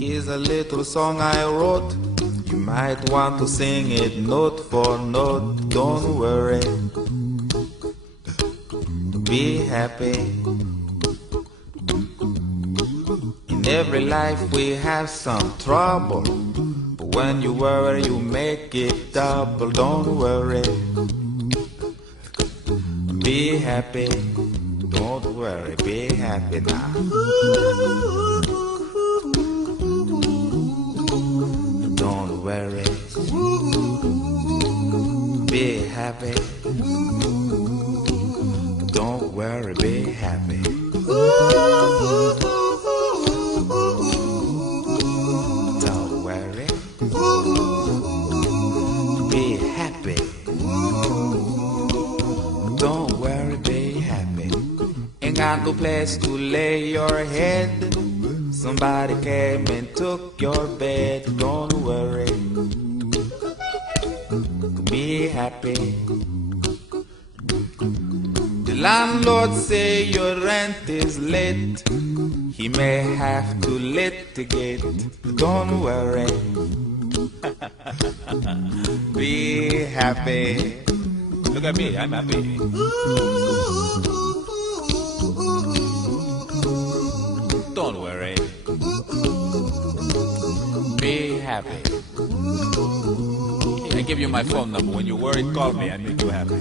Here's a little song I wrote. You might want to sing it note for note. Don't worry, be happy. In every life we have some trouble, but when you worry you make it double. Don't worry, be happy. Don't worry, be happy now. Don't worry, be happy. Don't worry, be happy. Don't worry, be happy. Don't worry, be happy. Ain't got no place to lay your head. Somebody came and took your bed. Don't worry, be happy. The landlord say your rent is late. He may have to litigate. Don't worry, be happy. Look at me, I'm happy. Don't worry, be happy. I give you my phone number. When you worry, call me. I make you happy.